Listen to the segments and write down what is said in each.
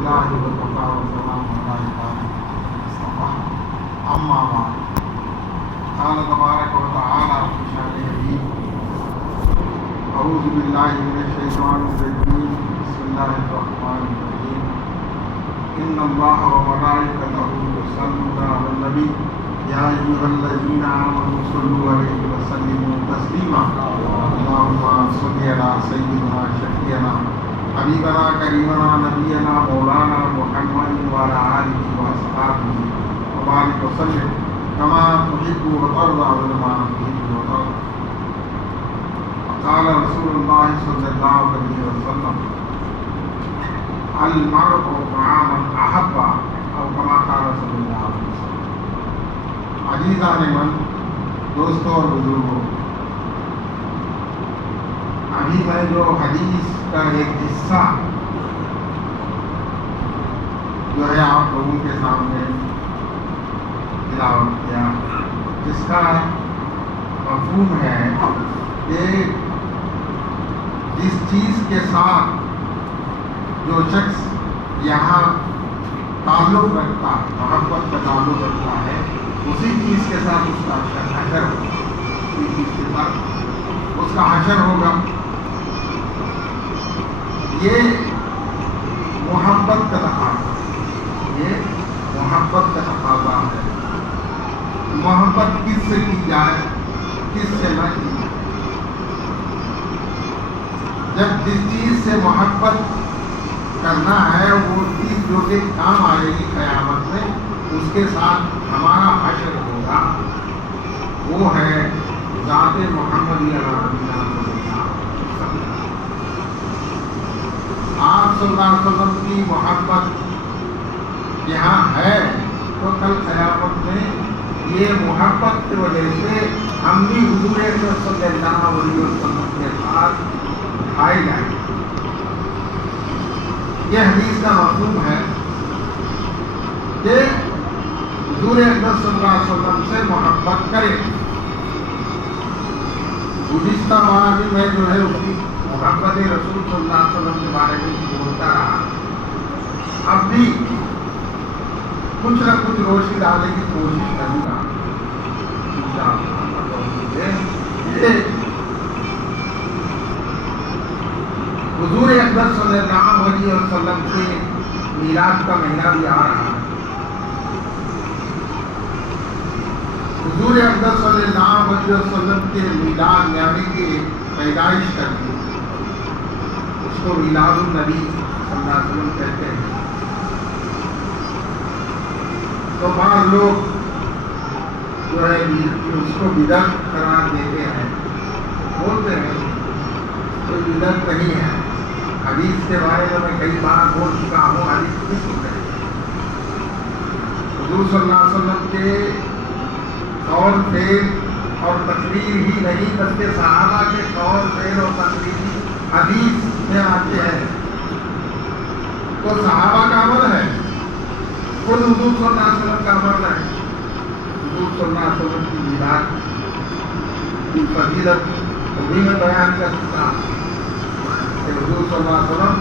الله والبقاء والسلام على عباده المصطفى أما بعد قال تبارك وتعالى في شأن حديث أعوذ بالله من الشيطان الرجيم بسم الله الرحمن الرحيم إن الله وملائكته يصلون على النبي يا أيها الذين آمنوا صلوا عليه وسلموا تسليما اللهم صل على سيدنا شفيعنا حبيبنا كريمنا نبينا مولانا محمد وعلى آله وأصحابه وبارك وسلم كما تحب وترضى وما تحب وترضى. قال رسول الله صلى الله عليه وسلم المرء مع من أحب أو كما قال صلى الله عليه وسلم. عزیزان من، دوستوں اور بزرگوں، ابھی میں جو حدیث کا ایک حصہ جو ہے آپ لوگوں کے سامنے تلاوت کیا، جس کا مفہوم ہے کہ جس چیز کے ساتھ جو شخص یہاں تعلق رکھتا ہے، محبت کا تعلق رکھتا ہے، اسی چیز کے ساتھ اس کا حشر ہوگا، اسی چیز کے ساتھ اس کا حشر ہوگا. یہ محبت کا تقاضا، یہ محبت کا تقاضا ہے. محبت کس سے کی جائے، کس سے نہ کی جائے. جب جس چیز سے محبت کرنا ہے وہ چیز جو کہ کام آئے گی قیامت میں، اس کے ساتھ ہمارا حشر ہوگا، وہ ہے ذات محمدی علیہ آپ صلی اللہ علیہ وسلم کی محبت یہاں ہے تو کل قیامت میں یہ محبت کی وجہ سے ہم بھی حضور صلی اللہ علیہ وسلم کے ساتھ آئے جائیں. یہ حدیث کا مفہوم ہے کہ حضور اکرم صلی اللہ علیہ وسلم سے محبت کرے. گزشتہ بار بھی میں جو ہے اس کی محبت رسول صلی اللہ علیہ وسلم کے بارے میں بولتا رہا. اب بھی کچھ نہ کچھ روشنی ڈالنے کی کوشش کروں گا. حضور اکبر صلی اللہ علیہ وسلم کے میلاد کا مہینہ بھی آ رہا ہے. حضور اکبر صلی اللہ علیہ وسلم کے میلاد یعنی کہ پیدائش کرتی، اس کو میلاد النبی صلی اللہ علیہ وسلم کہتے ہیں. تو بعض لوگ جو ہے اس کو بدعت قرار دیتے ہیں، بولتے ہیں کوئی بدعت نہیں ہے. حدیث کے بارے میں کئی بار بول چکا ہوں، حدیث کس کو کہتے ہیں. حضور صلی اللہ علیہ وسلم کے قول فعل اور تقریر ہی نہیں بلکہ صحابہ کے قول فعل اور تقریر حدیث میں آتے ہیں. تو صحابہ کا عمل ہے، خود حضور صلی اللہ علیہ وسلم کا عمل ہے. حضور صلی اللہ علیہ وسلم کی میلاد کی فضیلت بھی میں بیان کر چکا کہ حضور صلی اللہ علیہ وسلم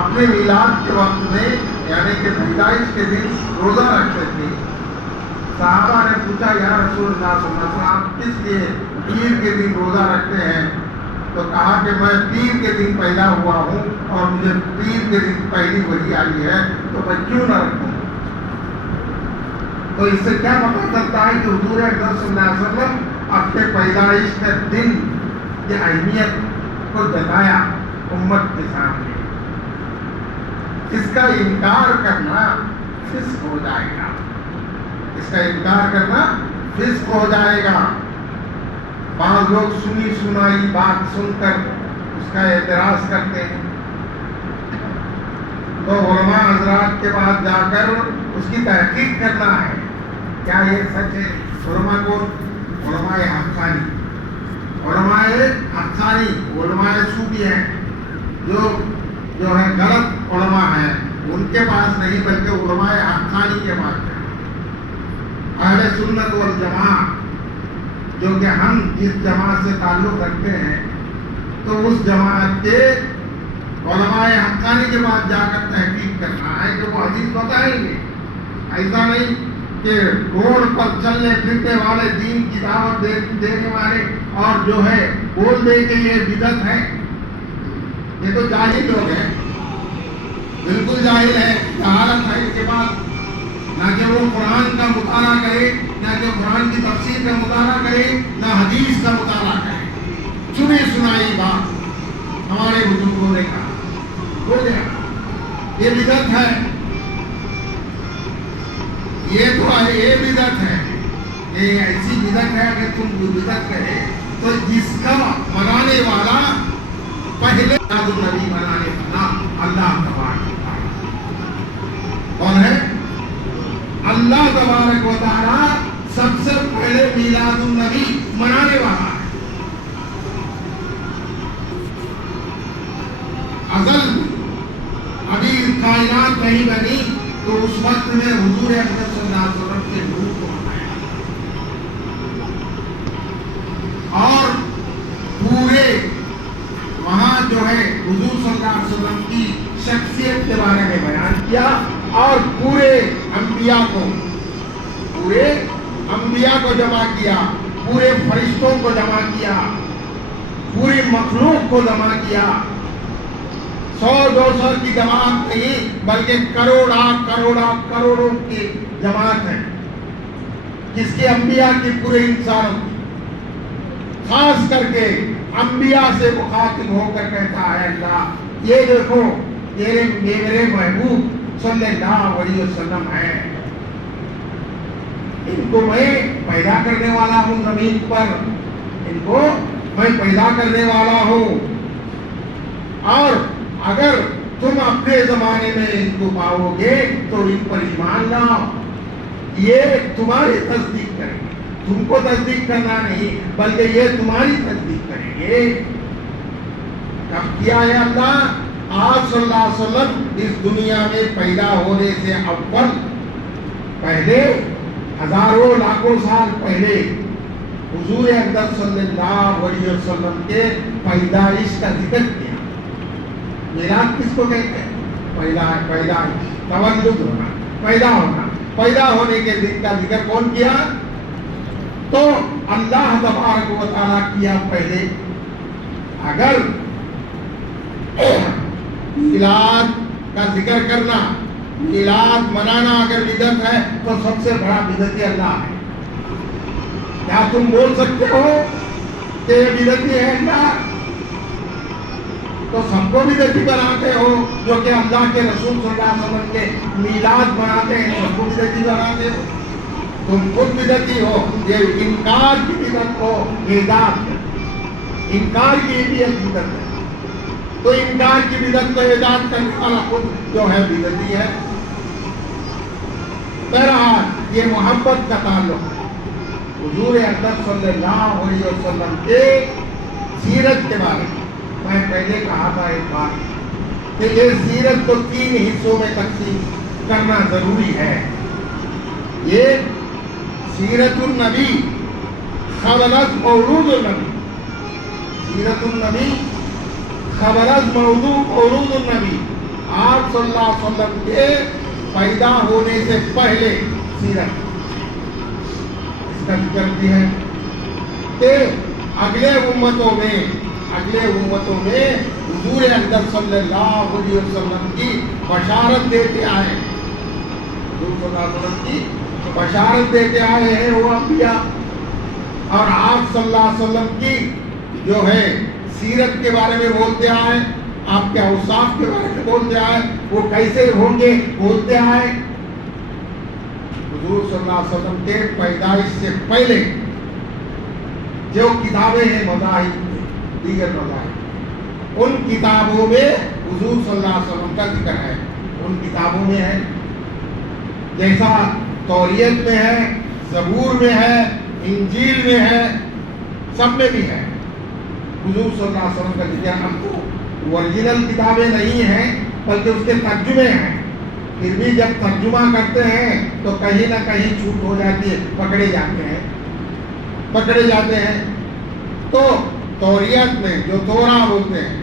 اپنے میلاد کے وقت میں یعنی کہ پیدائش کے دن روزہ رکھتے تھے. صحابہ نے پوچھا یا رسول اللہ صلی اللہ علیہ وسلم آپ کس لیے پیر کے دن روزہ رکھتے ہیں؟ تو کہا کہ میں پیر کے دن پیدا ہوا ہوں اور مجھے پیر کے دن پہلی وحی آئی ہے تو میں کیوں نہ رکھوں. تو اس سے کیا پتہ چلتا ہے کہ حضور اکرم صلی اللہ علیہ وسلم اپنے پیدائش کے دن کی اہمیت کو جتایا امت کے سامنے. اس کا انکار کرنا فسق ہو جائے گا، اس کا انکار کرنا فسق ہو جائے گا. بعض لوگ سنی سنائی بات سن کر اس کا اعتراض کرتے ہیں، تو علماء حضرات کے پاس جا کر اس کی تحقیق کرنا ہے کیا یہ سچ ہے. علماء کو علماء حقانی، علماء حقانی علماء صوفی ہیں جو ہے غلط علماء ہیں، ان کے پاس نہیں بلکہ علماء حقانی کے پاس ہے. اہل سنت والجماعت جو کہ ہم جس جماعت سے تعلق رکھتے ہیں تو اس جماعت کے علماء حقانی کے بعد جا کر تحقیق کرنا ہے کہ وہ حدیث بتائیں گے. ایسا نہیں کہ روڈ پر چلنے پھرنے والے دین کی دعوت دینے والے اور جو ہے بول دے کہ یہ بدعت ہے. یہ تو جاہل لوگ ہیں, بالکل جاہل ہے, جہالت ہے ان کے پاس. نہ کہ وہ قرآن کا مطالعہ کرے, نہ کہ قرآن کی تفسیر کا مطالعہ کرے, نہ حدیث کا مطالعہ کرے. سنی سنائی بات ہمارے بزرگوں نے کہا, بول دیا یہ بدعت ہے, یہ تو یہ بدعت ہے. یہ ایسی بدعت ہے کہ تم بدعت کرے تو جس کا منانے والا پہلے النبی منانے والا اللہ تبارک و تعالی کون ہے؟ اللہ تبارک و تعالی سب سے پہلے میلاد النبی منانے والا ہے. ازل ابھی کائنات نہیں بنی تو اس وقت میں حضور اکرم صلی اللہ علیہ وسلم کے نور کو منایا اور پورے وہاں جو ہے حضور صلی اللہ علیہ وسلم کی شخصیت کے بارے میں بیان کیا اور پورے انبیاء کو جمع کیا, پورے فرشتوں کو جمع کیا, پوری مخلوق کو جمع کیا. 100-200 کی جماعت نہیں بلکہ کروڑوں کی جماعت ہے جس کے انبیاء کی پورے انسانوں کی. خاص کر کے انبیاء سے مخاطب ہو کر کہتا ہے اللہ یہ دیکھو یہ میرے محبوب صلی اللہ علیہ وسلم ہے, ان کو میں پیدا کرنے والا ہوں زمین پر, ان کو میں پیدا کرنے والا ہوں, اور اگر تم اپنے زمانے میں ان کو پاؤ گے تو ان پر ایمان لاؤ. یہ تمہاری تصدیق کریں گے, تم کو تصدیق کرنا نہیں بلکہ یہ تمہاری تصدیق کریں گے. کب کیا ہے اللہ؟ آپ صلی اللہ علیہ وسلم اس دنیا میں پیدا ہونے سے اول پہلے ہزاروں لاکھوں سال پہلے حضور اقدس صلی اللہ علیہ وسلم کے پیدائش کا ذکر کیا. میلاد کس کو کہتے ہیں؟ پیدائش, تولد ہونا, پیدا ہونا. پیدا ہونے کے دن کا ذکر کون کیا؟ تو اللہ تبارک و تعالیٰ کیا پہلے. اگر میلاد کا ذکر کرنا, میلاد منانا اگر بدعت ہے تو سب سے بڑا بدعتی اللہ ہے. کیا تم بول سکتے ہو کہ یہ بدعتی ہے اللہ؟ تو سب کو بدعتی بناتے ہو, جو کہ اللہ کے رسول صلی اللہ علیہ وسلم کے میلاد مناتے ہیں سب کو بدعتی بناتے ہو. تم خود بدعتی ہو. یہ انکار کی بدعت کو ایجاد ہے, انکار کی بھی ایک بدعت ہے. تو انکار کی بدعت کو ایجاد کرنے والا خود جو ہے بدعتی ہے. بہرحال یہ محبت کا تعلق ہے. حضور اقدس صلی اللہ علیہ وسلم کے سیرت کے بارے میں پہلے کہا تھا ایک بات کہ یہ سیرت کو 3 حصوں میں تقسیم کرنا ضروری ہے. یہ سیرت النبی خبر از مولود النبی, سیرت النبی خبر از مولود النبی, آپ صلی اللہ علیہ وسلم کے پیدا ہونے سے پہلے سیرت اس کا ذکر بھی ہے کہ اگلے امتوں میں حضور اقدس صلی اللہ علیہ وسلم کی بشارت دیتے آئے, حضور صلی اللہ علیہ وسلم کی بشارت دیتے آئے ہیں وہ انبیاء, اور آپ صلی اللہ علیہ وسلم کی جو ہے سیرت کے بارے میں بولتے آئے, آپ کے اوصاف کے بارے میں بولتے آئے, وہ کیسے ہوں گے بولتے آئے. حضور صلی اللہ علیہ وسلم کے پیدائش سے پہلے جو کتابیں ہیں مذاہب دیگر مذاہب, ان کتابوں میں حضور صلی اللہ علیہ وسلم کا ذکر ہے. ان کتابوں میں ہے جیسا توریت میں ہے, زبور میں ہے, انجیل میں ہے, سب میں بھی ہے حضور صلی اللہ علیہ وسلم کا ذکر. ہم کو اوریجنل کتابیں نہیں ہیں بلکہ اس کے ترجمے ہیں, پھر بھی جب ترجمہ کرتے ہیں تو کہیں نہ کہیں چھوٹ ہو جاتی ہے, پکڑے جاتے ہیں. تو توریت میں جو تورا بولتے ہیں,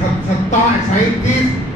37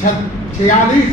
46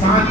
7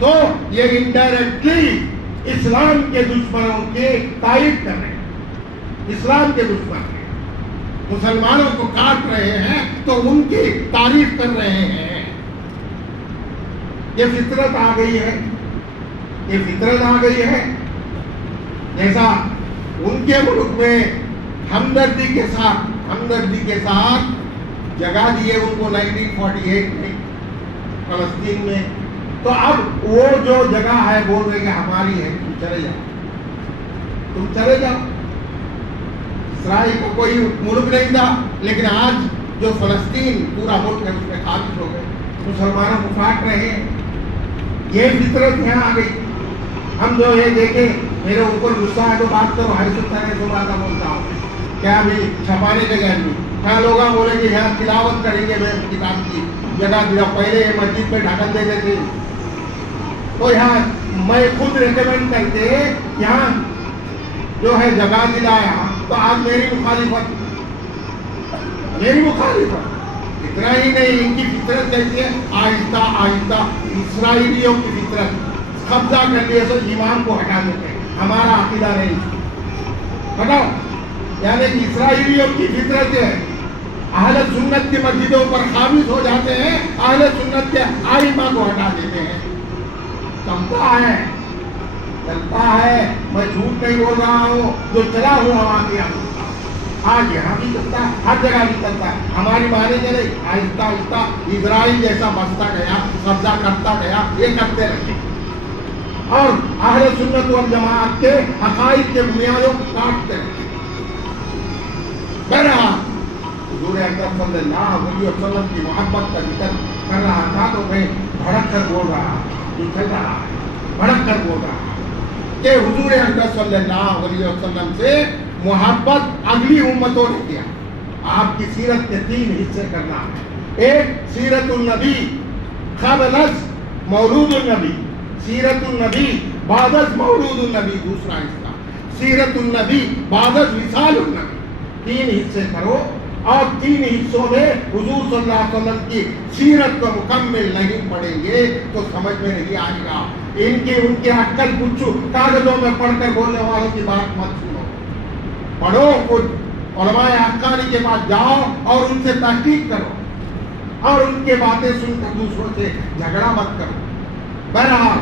تو یہ انڈائریکٹلی اسلام کے دشمنوں کی تائید کر رہے ہیں. اسلام کے دشمن ہیں، مسلمانوں کو کاٹ رہے ہیں تو ان کی تعریف کر رہے ہیں. یہ فطرت آ گئی ہے، یہ فطرت آ گئی ہے. جیسا ان کے ملک میں ہمدردی کے ساتھ جگہ دیے ان کو 1948 میں فلسطین میں، تو اب وہ جو جگہ ہے بول رہے کہ ہماری ہے، تم چلے جاؤ. اسرائیل کو کوئی ملک نہیں تھا، لیکن آج جو فلسطین پورا ملک ہے اس میں قابض ہو گئے، مسلمانوں کو کاٹ رہے ہیں. یہ فطرت یہاں آ گئی. ہم جو یہ دیکھیں میرے اوپر غصہ ہے تو بات کرو، ہر بات بولتا ہوں کیا بھی چھپانے کے گھر میں کیا لوگ بولیں گے یہاں تلاوت کریں گے. میں کتاب کی جگہ دیا پہلے مسجد میں ڈھکن دیتے تھے، تو یہاں میں خود ریکمینڈ کر کے یہاں جو ہے جگہ دلایا، تو آج میری مخالفت. اتنا ہی نہیں، ان کی فطرت کیسی ہے، آہستہ آہستہ اسرائیلیوں کی فطرت قبضہ کر لیے تو ایمان کو ہٹا دیتے ہیں. ہمارا عقیدہ نہیں ہٹاؤ، یعنی کہ اسرائیلیوں کی فطرت ہے. اہل سنت کی مسجدوں پر قابض ہو جاتے ہیں، اہل سنت کے آئمہ کو ہٹا دیتے ہیں. چلتا ہے، میں جھوٹ نہیں بول رہا ہوں، جو چلا ہوا واقعہ آج یہاں بھی چلتا ہے، ہر جگہ بھی چلتا ہے. ہماری مانے چلے آہستہ آہستہ اسرائیل جیسا بستا گیا، قبضہ کرتا گیا، یہ کرتے رہے اور اہل سنت والجماعت کے عقائد کے بنیادوں کو کاٹتے رہے. بہرحال حضور اکرم صلی اللہ علیہ وسلم کی محبت کا ذکر کر رہا تھا تو میں بھڑک کر بول رہا بھڑک کر بول رہا کہ حضور اکرم صلی اللہ علیہ وسلم سے محبت اگلی امتوں نے کیا. آپ کی سیرت کے 3 حصے کرنا ہے. ایک سیرت النبی قبل از مولود النبی، سیرت النبی بعد از مولود النبی. دوسرا حصہ سیرت النبی بعد از وصال النبی. 3 حصے کرو اور 3 حصوں میں حضور صلی اللہ علیہ وسلم کی سیرت کو مکمل نہیں پڑھیں گے تو سمجھ میں نہیں آئے گا. ان کی عقل پوچھو، کاغذوں میں پڑھ کر بولنے والوں کی بات مت سنو. پڑھو، خود علماء حقانی کے پاس جاؤ اور ان سے تحقیق کرو اور ان کی باتیں سن کر دوسروں سے جھگڑا مت کرو. بہرحال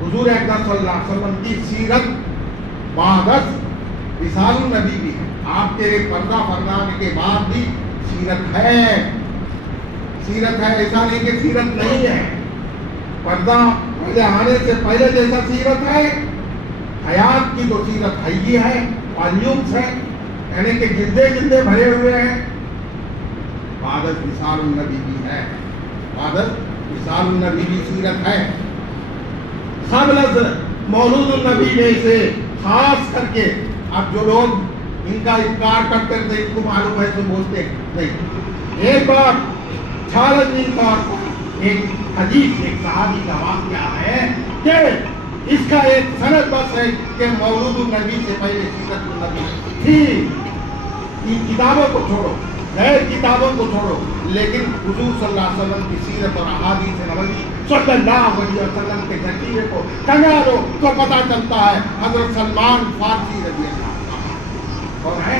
حضور اکرم صلی اللہ علیہ وسلم کی سیرت بعد از وصال النبی بھی ہے. آپ کے پردہ فرمانے کے بعد بھی سیرت ہے. ایسا نہیں کہ سیرت نہیں ہے. پردہ پہلے آنے سے پہلے جیسا سیرت ہے، حیات کی تو سیرت ہی ہے، والیومس ہے، یعنی کہ جلدے بھرے ہوئے ہیں. بعد از وصال النبی بھی ہے، بعد از وصال النبی بھی سیرت ہے. قبل از مولود النبی میں سے خاص کر کے اب جو لوگ ان کا انکار کرتے تھے، ان کو معلوم ہے تو بولتے نہیں. ایک بار چھالنی طور پر ایک حدیث، ایک صحابی کا واقعہ ہے کہ اس کا ایک سند بس ہے کہ مولود النبی سے پہلے سیرت النبی تھی. ان کتابوں کو چھوڑو، غیر کتابوں کو چھوڑو، لیکن حضور صلی اللہ علیہ وسلم کی سیرت اور احادیث نبوی صلی اللہ علیہ وسلم کے ذکر کو کنگارو تو پتہ چلتا ہے. حضرت سلمان فارسی رضی اللہ عنہ کون ہے؟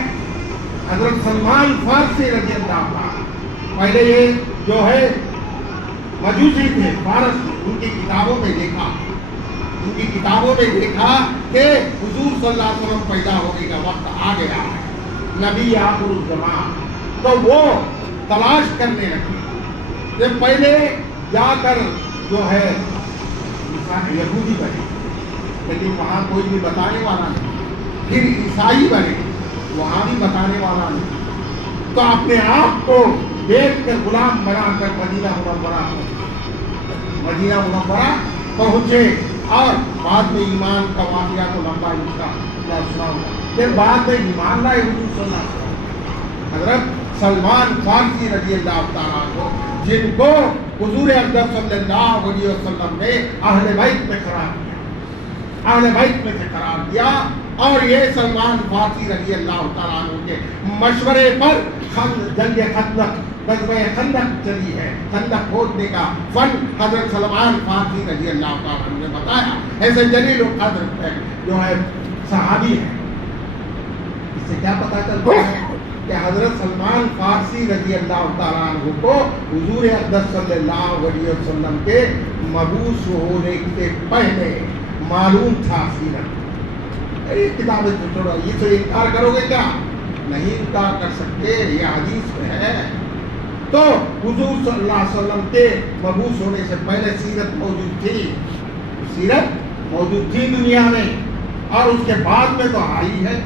حضرت سلمان فارسی رضی اللہ عنہ. پہلے یہ جو ہے مجوسی تھے، فارس تھے. ان کی کتابوں میں دیکھا کہ حضور صلی اللہ علیہ وسلم پیدا ہونے کا وقت آ گیا ہے، نبی آخر الزمان. تو وہ تلاش کرنے لگے کہ پہلے جا کر جو ہے یہودی بنے، لیکن وہاں کوئی بھی بتانے والا نہیں. پھر عیسائی بنے، وہاں بھی بتانے والا نہیں. تو اپنے آپ کو دیکھ کر غلام بنا کر مدینہ منورہ پہنچے اور بعد میں ایمان کا واقعہ تو لمبا اس کا سنا ہوگا. پھر بعد میں ایمان لائے حضور صلی اللہ علیہ وسلم. حضرت سلمان فارسی رضی اللہ تعالیٰ عنہ، جن کو حضور اکرم صلی اللہ علیہ وسلم نے اہل بیت میں قرار دیا اور یہ سلمان فارسی رضی اللہ تعالیٰ عنہ کے مشورے پر جنگ خندق غزوہ خندق چلی ہے، خندق کھودنے کا فن حضرت سلمان فارسی رضی اللہ تعالیٰ عنہ نے بتایا. ایسے جلیل القدر ہے جو ہے صحابی ہے. اس سے کیا پتہ چلتا ہے کہ حضرت سلمان فارسی رضی اللہ تعالیٰ عنہ کو حضور اقدس صلی اللہ علیہ وسلم کے مبعوث ہونے سے پہلے معلوم تھا سیرت. یہ کتابیں چھوڑو، یہ تو انکار کرو گے کیا؟ نہیں انکار کر سکتے، یہ حدیث میں ہے. تو حضور صلی اللہ علیہ وسلم کے مبعوث ہونے سے پہلے سیرت موجود تھی، سیرت موجود تھی دنیا میں، اور اس کے بعد میں تو آئی ہے.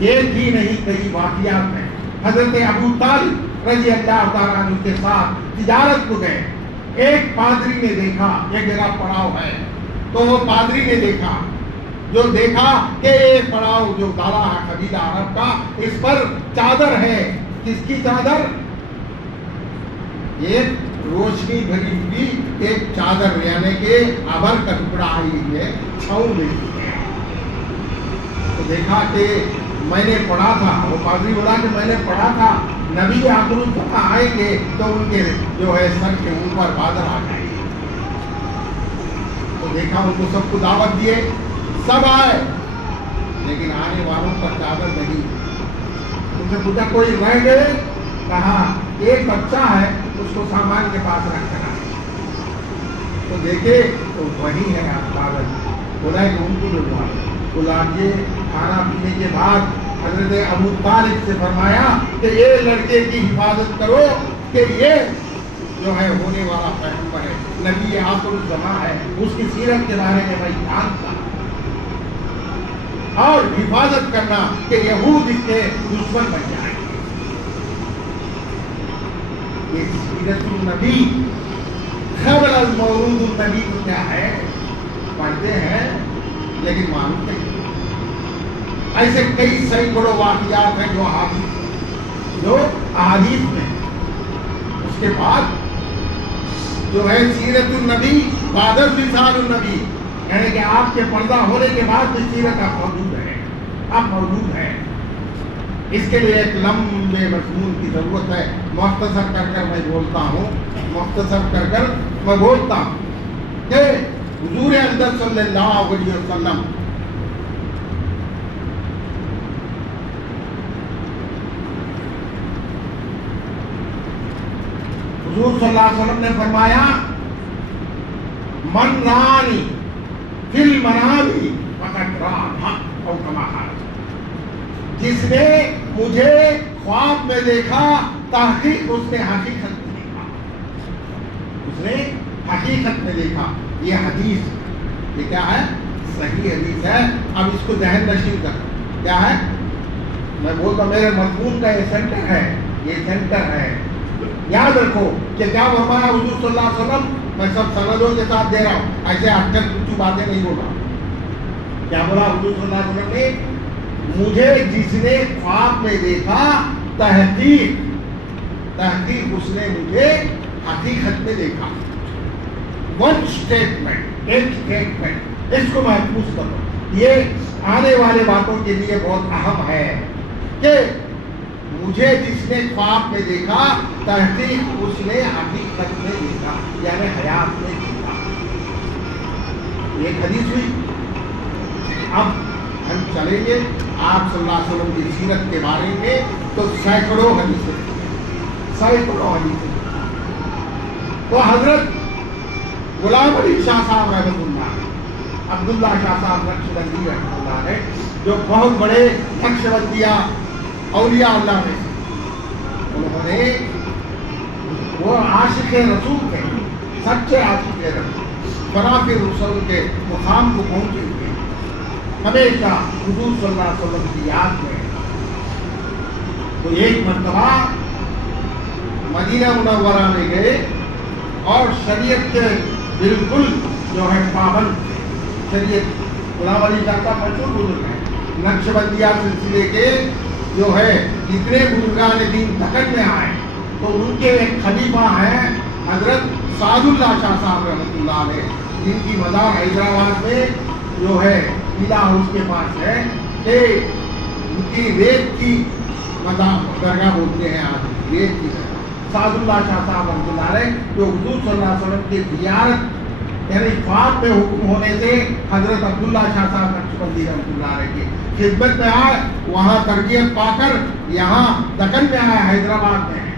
ایک ہی نہیں کئی واقعات میں. حضرت ابو طالب رضی اللہ تعالیٰ عنہ کے ساتھ تجارت کو گئے. ایک پادری نے دیکھا، ایک جگہ پڑاؤ ہے، تو وہ پادری نے دیکھا کہ ایک پڑاؤ جو ڈالا ہے قبیلہ عرب کا، اس پر چادر ہے. کس کی چادر؟ ایک روشنی بھری ہوئی ایک چادر، یعنی کہ ابر کا ٹکڑا آئی ہے، چھاؤں میں. تو دیکھا کہ میں نے پڑھا تھا، وہ پادری بولا کہ میں نے پڑھا تھا نبی آخر الزماں آئیں گے تو ان کے جو ہے سر کے اوپر بادل آ جائیں گے. تو دیکھا ان کو سب کو دعوت دیے، سب آئے، لیکن آنے والوں پر چادر نہیں. ان سے پوچھا کوئی رہ گئے؟ کہا ایک بچہ ہے، اس کو سامان کے پاس رکھنا ہے. تو دیکھے تو وہی ہے بادل. بولا کہ ان کو بلا کے کھانا پینے کے بعد حضرت ابو طالب سے فرمایا کہ یہ لڑکے کی حفاظت کرو کہ یہ جو ہے ہونے والا پیغمبر ہے، نبی آخر الزماں ہے، اس کی سیرت کے بارے میں میں جانتا. اور حفاظت کرنا کہ یہود اس کے دشمن بن جائیں گے. یہ سیرت النبی خبر المولود النبی کو کیا ہے پڑھتے ہیں لیکن معلوم نہیں. ایسے کئی سینکڑوں واقعات ہیں جو احادیث میں. اس کے بعد جو ہے سیرت النبی بعد وصال النبی، یعنی کہ آپ کے پردہ ہونے کے بعد بھی سیرت آپ موجود ہے. اس کے لیے ایک لمبے مضمون کی ضرورت ہے. مختصر کر کر میں بولتا ہوں کہ حضور اقدس صلی اللہ علیہ وسلم حضور صلی اللہ علیہ وسلم نے فرمایا من رانی فی المنام فقد رأى او کما قال، جس نے مجھے خواب میں دیکھا تحقیق اس نے حقیقت میں دیکھا. اس نے حقیقت میں دیکھا. یہ حدیث یہ کیا ہے؟ صحیح حدیث ہے. اب اس کو ذہن نشین کر کیا ہے؟ میں بولتا میرے مضمون کا یہ سینٹر ہے. یاد رکھو کہ کیا فرمایا حضور صلی اللہ علیہ وسلم. میں سب سندوں کے ساتھ دے رہا ہوں، ایسے ہٹ کر کچھ باتیں نہیں بول رہا. کیا بولا حضور صلی اللہ علیہ وسلم نے؟ مجھے جس نے خواب میں دیکھا تحقیق اس نے مجھے حقیقت میں دیکھا. ون اسٹیٹمنٹ، ایک اسٹیٹمنٹ، اس کو محفوظ کرو. یہ آنے والے باتوں کے لیے بہت اہم ہے کہ مجھے جس نے خواب میں دیکھا تحقیق اس نے حقیقت میں دیکھا، یعنی حیات میں دیکھا. ایک حدیث ہوئی. اب ہم چلیں گے آپ صلی اللہ علیہ وسلم کی سیرت کے بارے میں تو سینکڑوں حدیثیں. تو حضرت غلام علی شاہ صاحب رحمۃ اللہ، عبداللہ شاہ صاحب نقشبندی رحمۃ اللہ ہے، جو بہت بڑے نقشبندیہ اولیاء اللہ میں سے. انہوں نے وہ عاشق رسول تھے، سچے عاشق رسول، شرف رسول کے مقام کو پہنچے ہوئے، ہمیشہ حضور صلی اللہ علیہ وسلم کی یاد میں. تو ایک مرتبہ مدینہ منورہ میں گئے اور شریعت کے بالکل جو ہے پابند تھے. شریعت غلام علی شاہ کا مشہور بزرگ ہے. نقشبندیہ سلسلے کے جو ہے جتنے بزرگان دین دکن میں آئے تو ان کے ایک خلیفہ ہیں حضرت سعد اللہ شاہ صاحب رحمۃ اللہ علیہ، جن کی مزار حیدرآباد میں جو ہے قلعہ ہاؤس کے پاس ہے کہ ان کی ریت کی مزار درگاہ بولتے ہیں آج، ریت کی درگاہ. سعد اللہ شاہ صاحب رحمۃ اللہ علیہ جو حضور صلی اللہ علیہ وسلم کی زیارت یعنی وفات میں حکم ہونے سے حضرت عبداللہ شاہ صاحب نقشبندی رحمۃ اللہ علیہ کی خدمت میں آئے، وہاں تربیت پا کر یہاں دکن میں آئے، حیدرآباد میں ہیں۔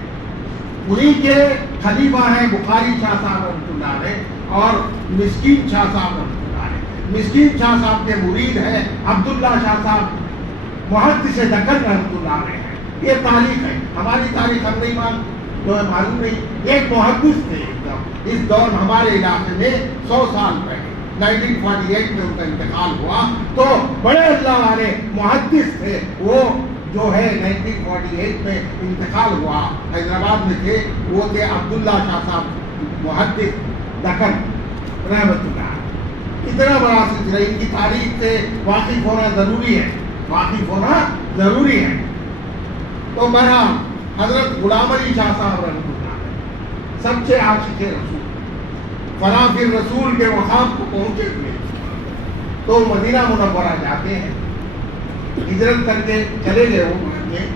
انہیں کے خلیفہ ہیں بخاری شاہ صاحب رحمۃ اللہ علیہ اور مسکین شاہ صاحب رحمۃ اللہ علیہ۔ مسکین شاہ صاحب کے مرید ہیں عبداللہ شاہ صاحب محدث دکن رحمۃ اللہ علیہ ہیں۔ یہ تاریخ ہے، ہماری تاریخ ہم نہیں معلوم نہیں۔ ایک محدث تھے اس دور ہمارے علاقے میں 100 سال پہلے 1948 میں ان کا انتقال ہوا، تو بڑے اللہ والے محدث تھے، وہ جو ہے 1948 میں انتقال ہوا، حیدرآباد میں تھے، وہ تھے عبداللہ شاہ صاحب محدث دکن رحمۃ اللہ۔ اتنا بڑا سلسلہ، ان کی تاریخ سے واقف ہونا ضروری ہے، واقف ہونا ضروری ہے۔ تو بہرحال حضرت غلام علی شاہ صاحب رحمۃ اللہ سب سے عاشق رسول، فراف رسول کے مقام کو پہنچے ہوئے، تو مدینہ منورہ جاتے ہیں، ہجرت کر کے چلے گئے وہ میں،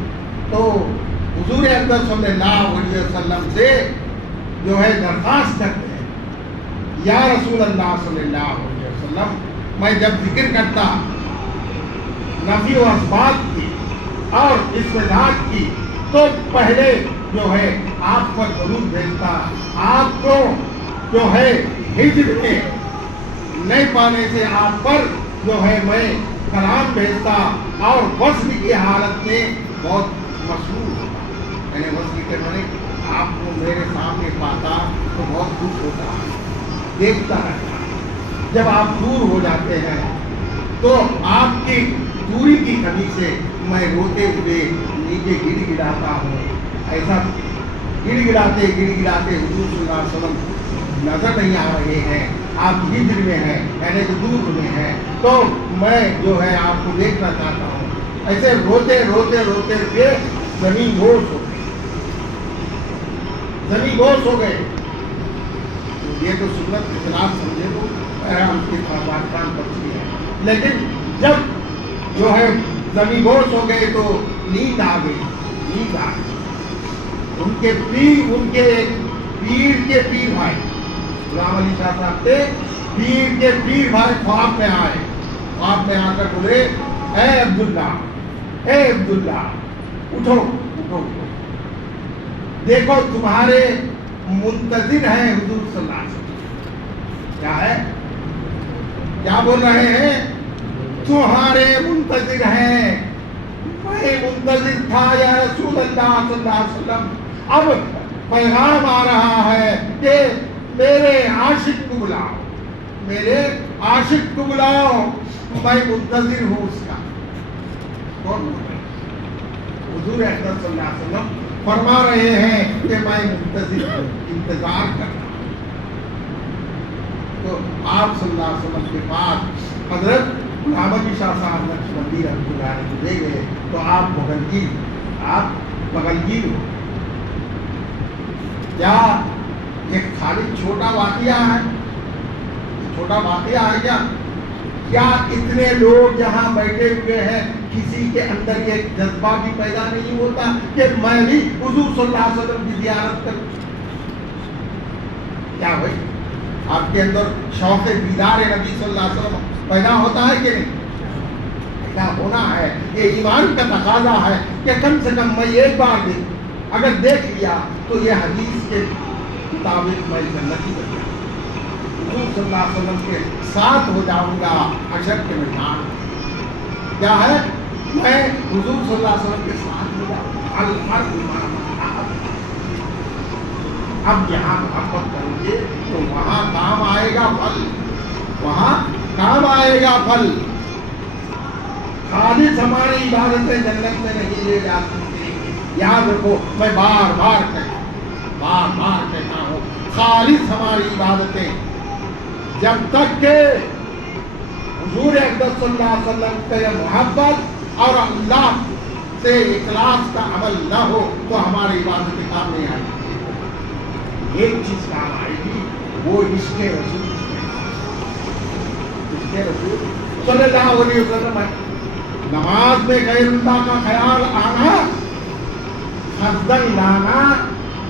تو حضور اقدس صلی اللہ علیہ وسلم سے جو ہے درخواست کرتے ہیں، یا رسول اللہ صلی اللہ علیہ وسلم، میں جب ذکر کرتا نفی و اثبات کی اور استدعاء کی تو پہلے جو ہے آپ پر درود بھیجتا، آپ کو جو ہے ہجر میں نہیں پانے سے آپ پر جو ہے میں کلام بھیجتا، اور وصل کی حالت میں بہت مسرور ہوتا، یعنی وصل کے معنی آپ کو میرے سامنے پاتا تو بہت خوش ہوتا، دیکھتا رہتا۔ جب آپ دور ہو جاتے ہیں تو آپ کی دوری کی کمی سے میں روتے ہوئے نیچے گر گراتا ہوں، ایسا گر گراتے حضور صلی اللہ علیہ وسلم نظر نہیں آ رہے ہیں، آپ ہجر میں ہیں یعنی دور میں ہیں، تو میں جو ہے آپ کو دیکھنا چاہتا ہوں۔ ایسے روتے ہوئے زمین گوش ہو گئی، زمین گوش ہو گئے۔ یہ تو سنت کے خلاف سمجھے تو اس کی بات پڑتی ہے، لیکن جب جو ہے زمین گوش ہو گئے تو نیند آ گئی۔ ان کے پیر کے پیر بھائی غلام علی شاہ صاحب تھے، پیر کے پیر بھائی خواب میں آئے، خواب میں آ کر بولے، اے عبداللہ اٹھو، دیکھو تمہارے منتظر ہیں حضور صلی اللہ علیہ وسلم۔ کیا ہے، کیا بول رہے ہیں؟ تمہارے منتظر ہیں، میں منتظر تھا یا رسول اللہ صلی اللہ علیہ وسلم، اب پیغام آ رہا ہے کہ میرے عاشق کو بلاؤ، میرے عاشق کو بلاؤ، میں منتظر ہوں اس کا۔ کون بول رہے ہیں؟ حضور اقدس صلی اللہ علیہ وسلم فرما رہے ہیں کہ میں منتظر ہوں، انتظار کر رہا ہوں۔ تو آپ صلی اللہ علیہ وسلم کے پاس حضرت غلام علی شاہ صاحب نقشبندی رحمۃ اللہ علیہ کو لے گئے، تو آپ بغلگیر ہو۔ کیا یہ خالی چھوٹا واقعہ ہے؟ چھوٹا واقعہ ہے کیا اتنے لوگ یہاں بیٹھے ہوئے ہیں، کسی کے اندر یہ جذبہ بھی پیدا نہیں ہوتا کہ میں بھی حضور صلی اللہ علیہ وسلم کی زیارت کروں؟ کیا بھائی آپ کے اندر شوق دیدار نبی صلی اللہ علیہ وسلم پیدا ہوتا ہے کہ نہیں؟ کیا ہونا ہے، یہ ایمان کا تقاضا ہے کہ کم سے کم میں ایک بار بھی اگر دیکھ لیا تو یہ حدیث کے مطابق میں جنتی بن جاؤں، حضور صلی اللہ علیہ وسلم کے ساتھ ہو جاؤں گا حشر کے میدان۔ کیا ہے، میں حضور صلی اللہ علیہ وسلم کے ساتھ ہو جاؤں۔ اب یہاں محبت کریں گے تو وہاں کام آئے گا پھل، وہاں کام آئے گا پھل۔ خالص ہماری عبادتیں جنت میں نہیں لے جا سکتی، یاد رکھو، میں بار بار کہتا ہوں، خالص ہماری عبادتیں جب تک کہ حضور اقدس صلی اللہ علیہ وسلم سے محبت اور اللہ سے اخلاص کا عمل نہ ہو تو ہماری عبادتیں کام نہیں آئیں گی۔ ایک چیز کام آئے گی، وہ عشق رسول صلی اللہ علیہ وسلم ہے۔ نماز میں غیر اللہ کا خیال آنا، خزدن لانا،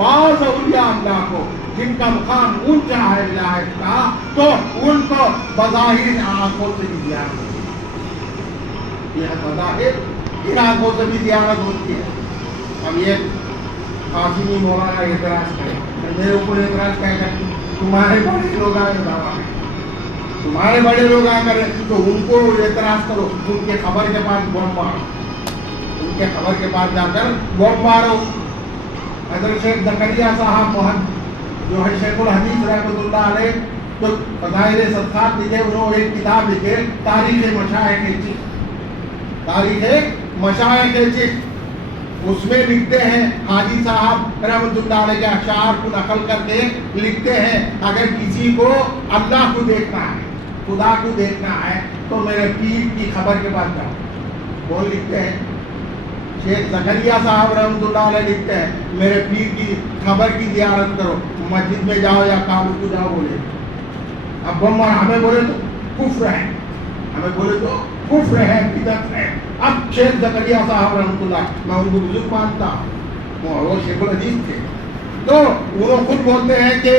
بعض اولیاء اللہ کو جن کا مقام اونچا ہے ولایت کا، تو ان کو بظاہر آنکھوں سے بھی زیارت ہوتی ہے، یہ بظاہر ان آنکھوں سے بھی زیارت ہوتی ہے۔ اب یہ قاسمی مولانا اعتراض کرے، میرے اوپر اعتراض کیا کرتے، تمہارے بڑے لوگ آئے دعویٰ میں، تمہارے بڑے لوگ آ کر تو ان کو اعتراض کرو، ان کے خبر کے پاس بم مارو، ان کے خبر کے پاس جا کر بم مارو۔ حضرت شیخ زکریا صاحب جو ہے شیخ الحدیث رحمۃ اللہ علیہ، تو فضائل صدقات لکھے، انہوں نے ایک کتاب لکھے تاریخ مشائخ چشت، تاریخ مشائخ چشت، اس میں لکھتے ہیں حاجی صاحب رحمۃ اللہ علیہ کے اشعار کو نقل کر کے لکھتے ہیں، اگر کسی کو اللہ کو دیکھنا ہے، خدا کو دیکھنا ہے، تو میرے پیر کی خبر کے پاس جاؤ۔ کون لکھتے ہیں؟ شیخ زکریا صاحب رحمۃ اللہ علیہ لکھتے ہیں، میرے پیر کی خبر کی زیارت کرو، مسجد میں جاؤ یا کعبہ کو جاؤ بولے۔ اب ہمیں بولے تو کفر ہے، ہمیں بولے تو کفر ہے، بدعت ہے۔ اب شیخ زکریا صاحب رحمۃ اللہ، میں ان کو بزرگ مانتا ہوں، وہ شیخ الحدیث تھے، تو وہ خود بولتے ہیں کہ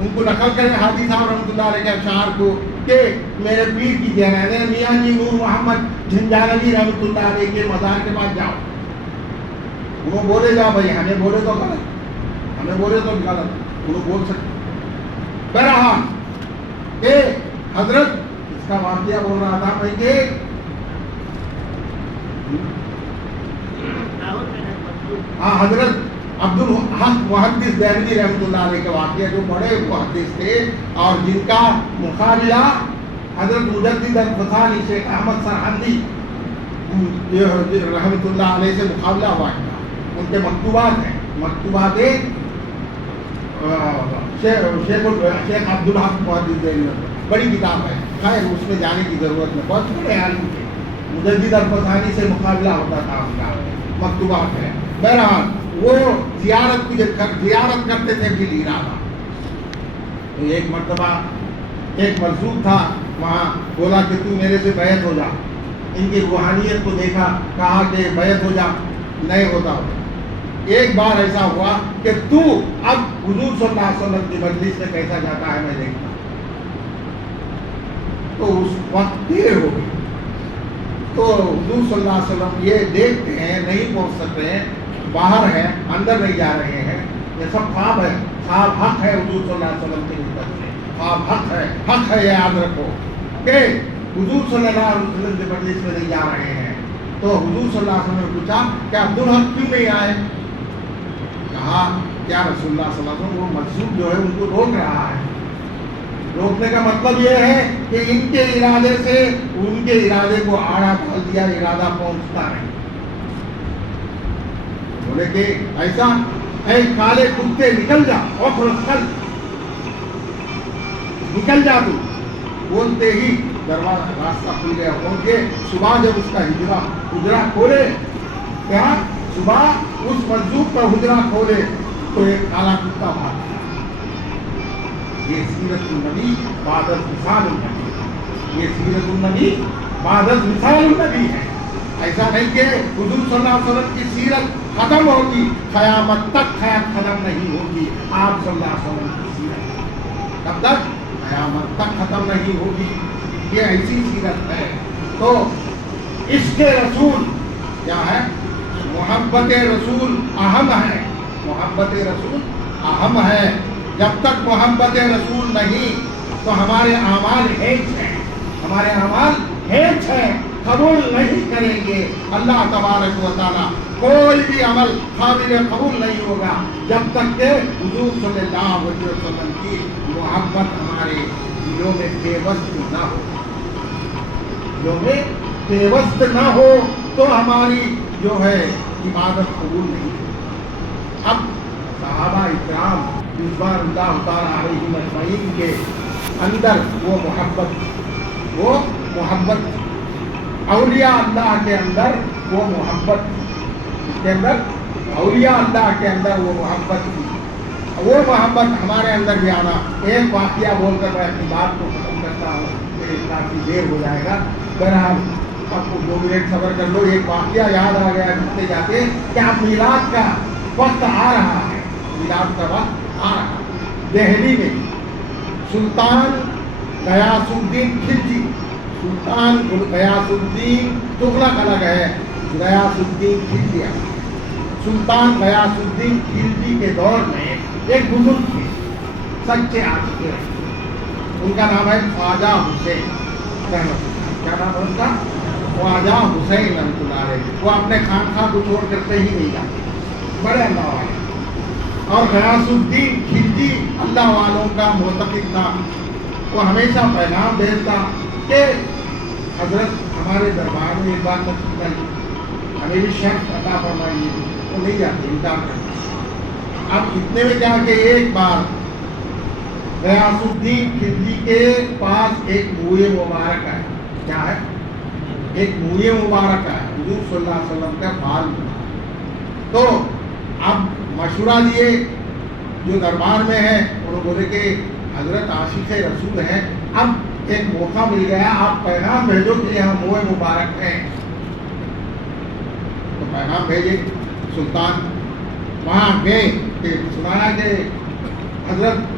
ان کو نقل کریں حاجی صاحب رحمۃ اللہ علیہ کے اشعار کو کہ میرے پیر کی زیارت ہے، میاں جی نور محمد جھنجھانوی رحمۃ اللہ علیہ کے مزار کے پاس جاؤ۔ وہ بولے جا بھائی، ہمیں بولے تو غلط، ہمیں بولے تو غلط، وہ بول سکتے۔ بہرحال کہ حضرت اس کا واقعہ بول رہا تھا میں کہ حضرت عبد الحق محدث دہلوی رحمۃ اللہ علیہ کے واقعہ، جو بڑے محدث تھے اور جن کا مقابلہ حضرت مجدد الفسانی شیخ احمد سرہندی رحمۃ اللہ علیہ سے مقابلہ ہوا ہے، ان کے مکتوبات ہیں، مکتوبات شیخ عبد الحق محدث دہلوی، بڑی کتاب ہے، خیر اس میں جانے کی ضرورت نہیں، بہت بڑے عالم تھے، مجدد الفسانی سے مقابلہ ہوتا تھا ان کا، مکتوبات ہے۔ بہرحال وہ زیارت کرتے تھے بھی ارادہ۔ تو ایک مرتبہ ایک مرزوق تھا وہاں، بولا کہ تو میرے سے بیعت ہو جا، ان کی روحانیت کو دیکھا، کہا کہ بیعت ہو جا، نہیں ہوتا ہو۔ ایک بار ایسا ہوا کہ تو اب حضور صلی اللہ علیہ وسلم کی مجلس میں کیسا جاتا ہے میں دیکھتا، تو اس وقت دیر ہو گئی، تو حضور صلی اللہ علیہ وسلم یہ دیکھتے ہیں، نہیں پہنچ سکتے ہیں، باہر ہے، اندر نہیں جا رہے ہیں، یہ سب خواب ہے، خواب حق ہے حضور صلی اللہ علیہ وسلم کی نسبت سے، خواب حق ہے، یہ یاد رکھو کہ حضور صلی اللہ علیہ وسلم کے مجلس میں نہیں جا رہے ہیں۔ تو حضور صلی اللہ علیہ وسلم نے پوچھا کہ عبد الحق کیوں نہیں آئے؟ کہا کیا رسول اللہ صلی اللہ علیہ وسلم، وہ مجذوب جو ہے ان کو روک رہا ہے۔ روکنے کا مطلب یہ ہے کہ ان کے ارادے سے ان کے ارادے کو آڑا ڈال دیا، ارادہ پہنچتا نہیں۔ بولے کہ ایسا، اے کالے کتے نکل جا، نکل جا تو۔ بولتے ہی دروازہ راستہ کھل گیا، پہنچے۔ صبح جب اس کا حجرہ کھولے، کیا صبح اس مجذوب کا حجرہ کھولے تو ایک کالا کتا بھاگ گیا۔ یہ سیرت النبی بعد از وصال النبی، یہ سیرت النبی بعد از وصال النبی ہے۔ ایسا نہیں کہ حضور صلی اللہ علیہ وسلم کی سیرت ختم ہوگی، قیامت تک ختم نہیں ہوگی۔ آپ صلی اللہ علیہ وسلم کی سیرت کب تک؟ قیامت تک ختم نہیں ہوگی۔ یہ ایسی سیرت ہے۔ تو عشق رسول کیا ہے؟ محبت رسول اہم ہے، محبت رسول اہم ہے۔ جب تک محبت رسول نہیں تو ہمارے اعمال ہیچ ہیں، ہمارے اعمال ہیچ ہیں، قبول نہیں کریں گے اللہ تبارک و تعالیٰ۔ کوئی بھی عمل قابل قبول نہیں ہوگا جب تک کہ حضور صلی اللہ علیہ وسلم کی محبت ہمارے دلوں میں پیوست نہ ہو، دلوں میں پیوست نہ ہو تو ہماری جو ہے عبادت قبول نہیں ہوگی۔ اب صحابہ اکرام رضوان اللہ تعالیٰ علیہم اجمعین کے اندر وہ محبت، اولیاء اللہ کے اندر وہ محبت، اس کے اندر اولیاء اللہ کے اندر وہ محبت تھی، وہ محبت ہمارے اندر بھی آنا۔ ایک واقعہ بول کر میں اپنی بات کو ختم کرتا ہوں، کافی دیر ہو جائے گا، بہرحال آپ کو 2 منٹ صبر کر لو۔ ایک واقعہ یاد آ گیا جاتے جاتے کہ اب میلاد کا وقت آ رہا ہے، میلاد کا وقت آ رہا. دہلی میں سلطان غیاث الدین خلجی، سلطان غیاث الدین تغلق الگ ہے، غیاث الدین خلجی، سلطان غیاث الدین خلجی کے دور میں ایک بزرگ تھے، سچے عاشق تھے. ان کا نام ہے خواجہ حسین رحمۃ اللہ. کیا نام ہے ان کا؟ خواجہ حسین رحمۃ اللہ علیہ. وہ اپنے خانقاہ کو چھوڑ کر کہیں نہیں جاتے، بڑے اللہ والے. اور غیاث الدین خلجی اللہ والوں کا معتقد تھا. وہ ہمیشہ پیغام بھیجتا کہ حضرت ہمارے دربار میں ایک بات تشریف لائیے، ہمیں بھی شرف عطا فرمائیے. وہ نہیں جاتے، انکار کرتے. اب اتنے میں کیا کہ ایک بار غیاث الدین خلجی کے پاس ایک موئے مبارک ہے. کیا ہے؟ ایک موئے مبارک ہے، حضور صلی اللہ علیہ وسلم کا بال. تو اب مشورہ دیے جو دربار میں ہے، انہوں بولے کہ حضرت عاشق رسول ہیں، اب ایک موقع مل گیا، آپ پیغام بھیجو کہ یہاں موئے مبارک ہے. تو پیغام بھیجے. سلطان وہاں گئے کہ سنایا کہ حضرت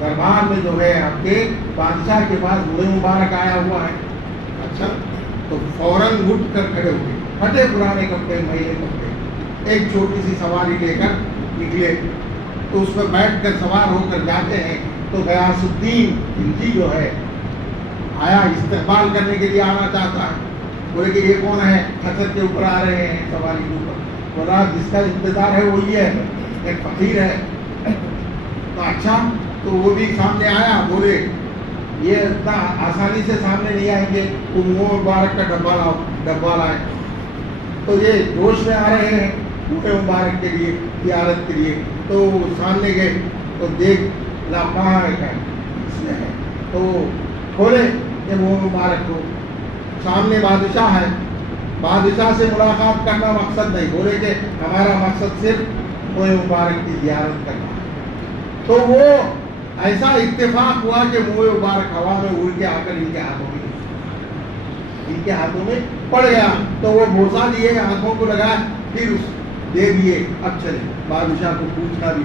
دربار میں جو ہے آپ کے بادشاہ کے پاس موئے مبارک آیا ہوا ہے. اچھا. تو فوراً اٹھ کر کھڑے ہوئے، پھٹے پرانے کپڑے، میلے کپڑے، ایک چھوٹی سی سواری لے کر نکلے. تو اس میں بیٹھ کر سوار ہو کر جاتے ہیں. تو غیاث الدین خلجی جو ہے آیا، استقبال کرنے کے لیے آنا چاہتا ہے. بولے کہ یہ کون ہے؟ کھچر کے اوپر آ رہے ہیں، سواری کے اوپر. بولا جس کا انتظار ہے وہ یہ ہے، ایک فقیر ہے. تو اچھا. تو وہ بھی سامنے آیا. بولے یہ اتنا آسانی سے سامنے نہیں آئیں گے، وہ منہ مبارک کا ڈبہ لائے. تو یہ جوش میں آ رہے ہیں منہ مبارک کے لیے، زیارت کے لیے. تو سامنے گئے تو دیکھ لاپاہ ہے اس میں ہے. تو کھولے یہ منہ مبارک کو. سامنے بادشاہ ہے. بادشاہ سے ملاقات کرنا مقصد نہیں. بولے کہ ہمارا مقصد صرف منہ مبارک کی زیارت کرنا ہے. تو وہ ایسا اتفاق ہوا کہ منہ مبارک ہوا میں اڑ کے آ کر ان کے ہاتھوں میں پڑ گیا. تو وہ بوسا دیے، آنکھوں کو لگا، پھر دے دیے. اب چلے بادشاہ کو پوچھنا بھی.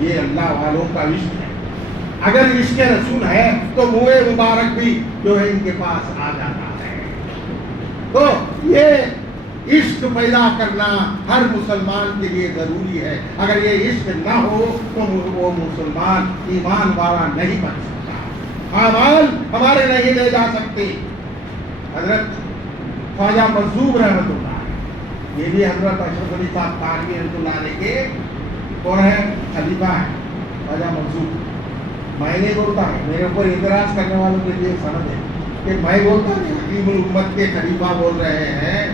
یہ اللہ والوں کا عشق ہے. اگر عشق رسول ہے تو منہ مبارک بھی جو ہے ان کے پاس آ جاتا ہے. تو یہ عشق پیدا کرنا ہر مسلمان کے لیے ضروری ہے. اگر یہ عشق نہ ہو تو وہ مسلمان ایمان والا نہیں بن سکتا، اعمال ہمارے نہیں لے جا سکتے. حضرت خواجہ مظلوم رحمۃ اللہ، یہ بھی حضرت اشرف علی صاحب تھانوی رحمۃ اللہ علیہ کے کون ہے؟ خلیفہ ہے خواجہ مظلوم. میں نہیں بولتا، میرے اوپر اعتراض کرنے والوں کے لیے سند ہے کہ میں بولتا نہیں. حکیم الامت کے خلیفہ بول رہے ہیں،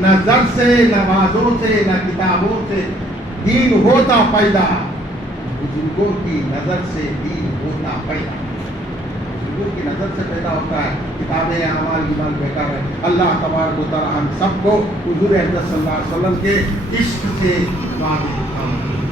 نظر سے، نمازوں سے، نہ کتابوں سے دین ہوتا پیدا، بزرگوں کی نظر سے دین ہوتا پیدا. بزرگوں کی نظر سے پیدا ہوتا ہے. کتابیں، اعمال، ایمان بیکار ہے. اللہ تبارک و تعالی ہم سب کو حضور اقدس صلی اللہ علیہ وسلم کے عشق سے واقف